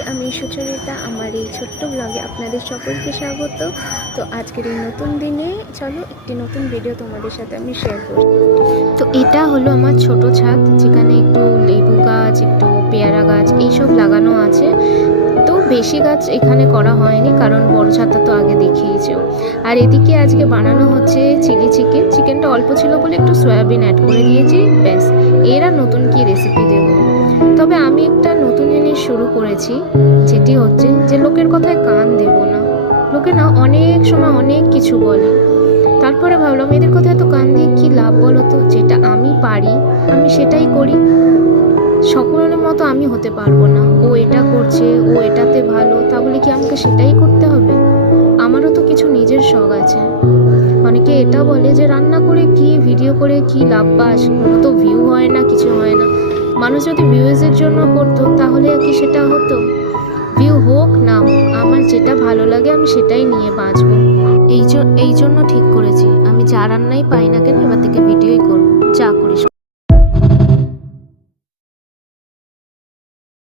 আমি সুচরিতা। আমার এই ছোট্ট ব্লগে আপনাদের সকলকে স্বাগত। তো আজকের এই নতুন দিনে চলো একটি নতুন ভিডিও তোমাদের সাথে আমি শেয়ার করি। তো এটা হলো আমার ছোট ছাদ, যেখানে একটু লেবু গাছ, একটু পেয়ারা গাছ এইসব লাগানো আছে। তো বেশি গাছ এখানে করা হয়নি, কারণ বড় ছাদটা তো আগে দেখিয়েছো। আর এদিকে আজকে বানানো হচ্ছে চিলি চিকেন। চিকেনটা অল্প ছিল বলে একটু সয়াবিন অ্যাড করে দিয়েছি, ব্যাস। এরা নতুন কি রেসিপি দেব। তবে আমি একটা নতুন জিনিস শুরু করেছি, যেটি হচ্ছে যে লোকের কথায় কান দেব না। লোকে না অনেক সময় অনেক কিছু বলে, তারপরে ভাবলাম এদের কথায় তো কান দিয়ে কী লাভ বলো তো। যেটা আমি পারি আমি সেটাই করি। সকলের মতো আমি হতে পারবো না। ও এটা করছে, ও এটাতে ভালো, তা বলে কি আমাকে সেটাই করতে হবে? আমারও তো কিছু নিজের শখ আছে। অনেকে এটা বলে যে রান্না করে কি, ভিডিও করে কি লাভ পাস, কোনো তো ভিউ হয় না, কিছু হয় না। মানুষ যদি ভিউজের জন্য করতো তাহলে কি সেটা হতো? ভিউ হোক না হোক, আমার যেটা ভালো লাগে আমি সেটাই নিয়ে বাঁচবো। এই জন্য ঠিক করেছি আমি যা রান্নাই পাই না কেন এবার থেকে ভিডিওই করবো, যা করিস।